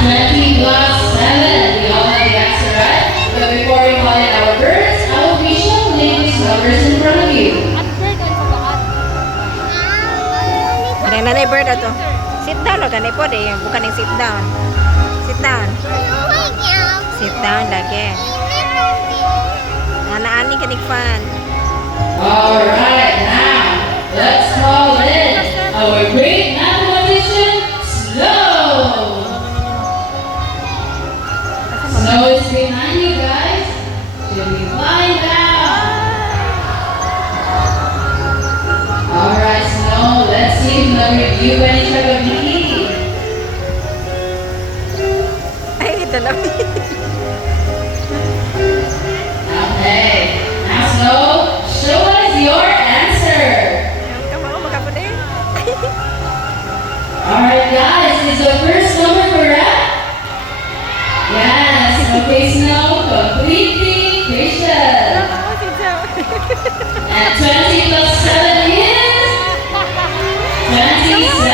20 plus 7. We all have the answer, right? But before we call in our birds, I will be shuffling these numbers in front of you. Ada yang lalai bird to. Sit down loh kan po deh, bukan yang sit down. Sit down. Sit down lagi. Anak ani kanik fan. Alright, now let's call in our great mathematician, Snow. Snow is behind you guys. Should we find out? Alright, Snow, let's see if we'll review any type of meaning. Ay, ito lang. Okay, now Snow, show us your answer. Kamu magkapatid? Alright guys, is the first number correct? Yes, okay Snow, completely Christian. And 20 plus 7 is? 27.